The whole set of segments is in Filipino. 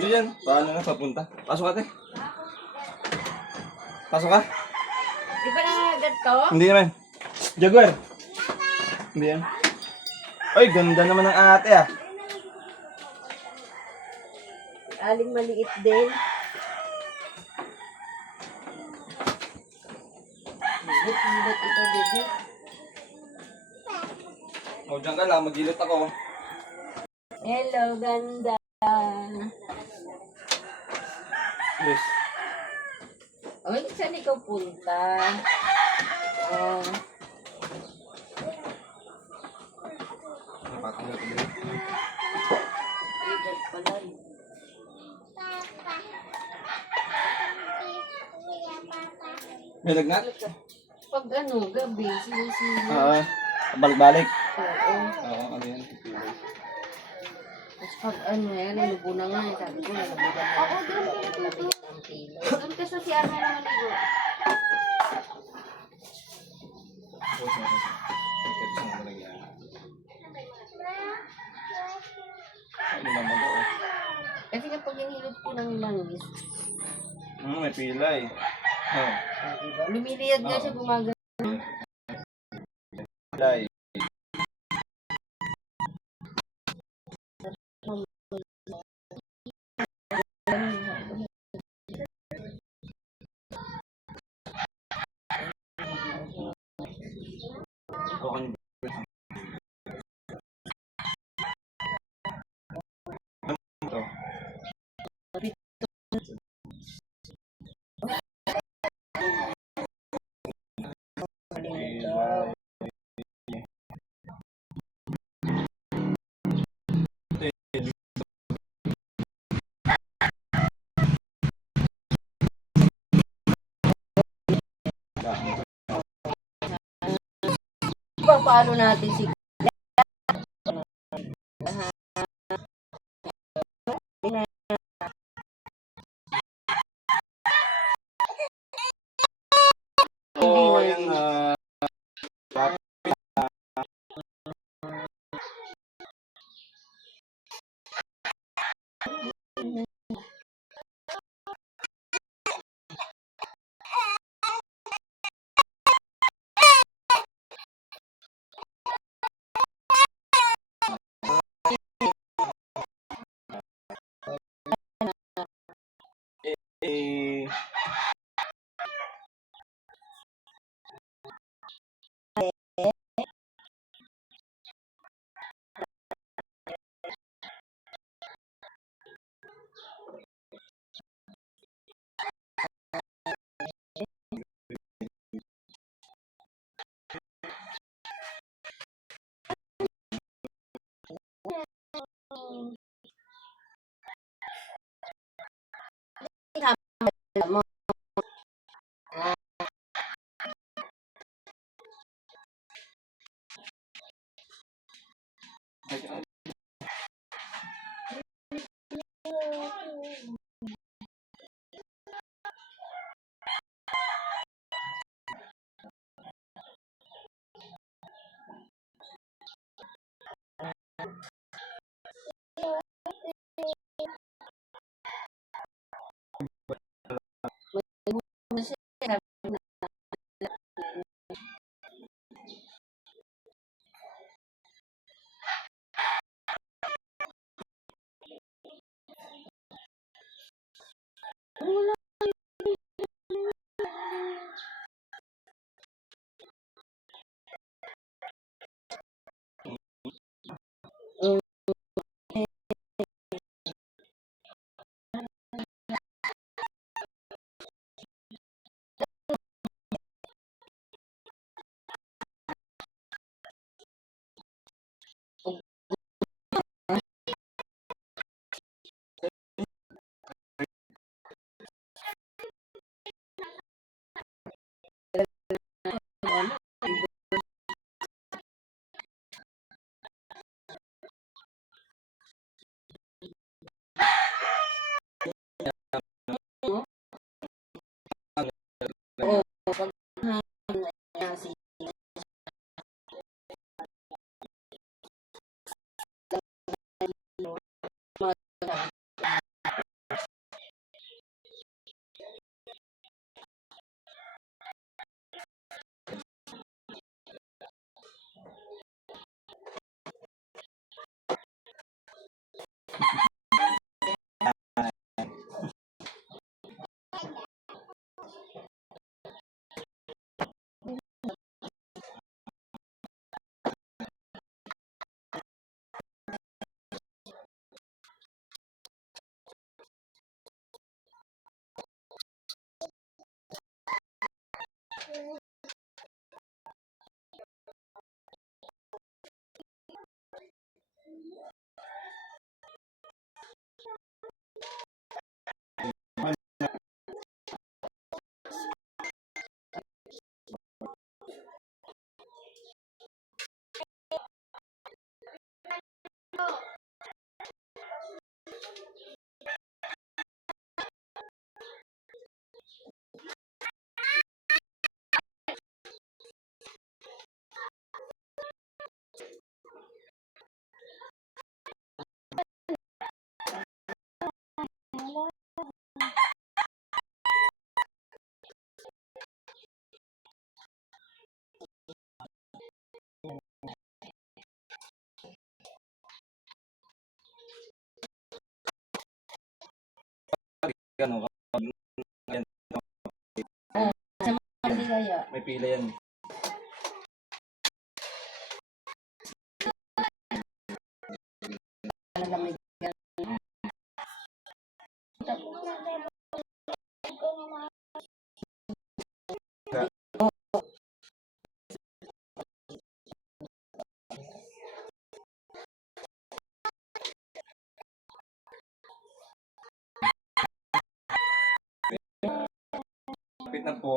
Ano dyan? Paano na papunta? Pasok ka, te. Pasok ka? Di ba nangagat to? Hindi naman. Jaguar. Hindi yan. Ay, ganda naman ng ate ah. Aling maliit din. Hilot ito, baby. O, dyan ka lang. Magilot ako. Hello, ganda. Yes. Oh, saan ikaw punta? Oh. Napatanggal ko dito. Hilot pala. May lagnat? Pag ano, gabi, sinisili. Balik-balik. Oo. Oo, ano yan? Tapos pag ano, yan, nalubo na nga. Sabi ko, nalubugan na. Oo, doon ka nalubo. Doon ka sa CR na naman ligo. Ano naman ko? Kasi kapag inilot ko ng langis, May pila eh. Oh, diba? Lumiliyad nga siya gumagano. pila eh. Okay. Ito. Paano natin si Oh, yan eh, mo? Ano, Hindi kaya. may pila yan. Malamig. Kapit na po.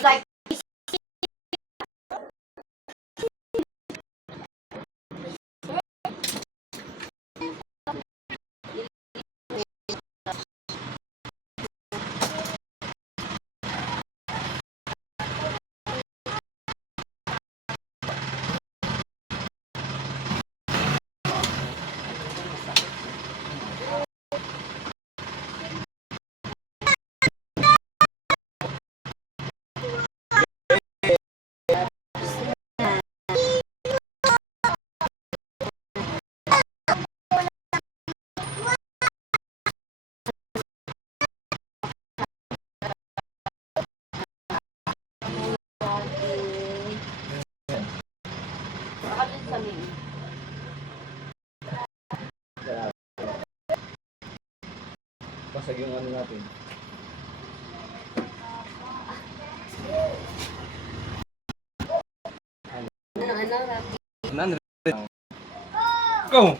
Like, baka din sa main. Pasag yung ano natin. Rapi? Nan. Go!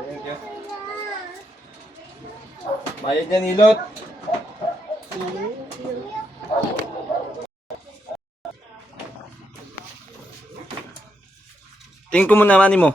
Thank you. Bayad yan, Hilot. Tingin ko muna, mani mo.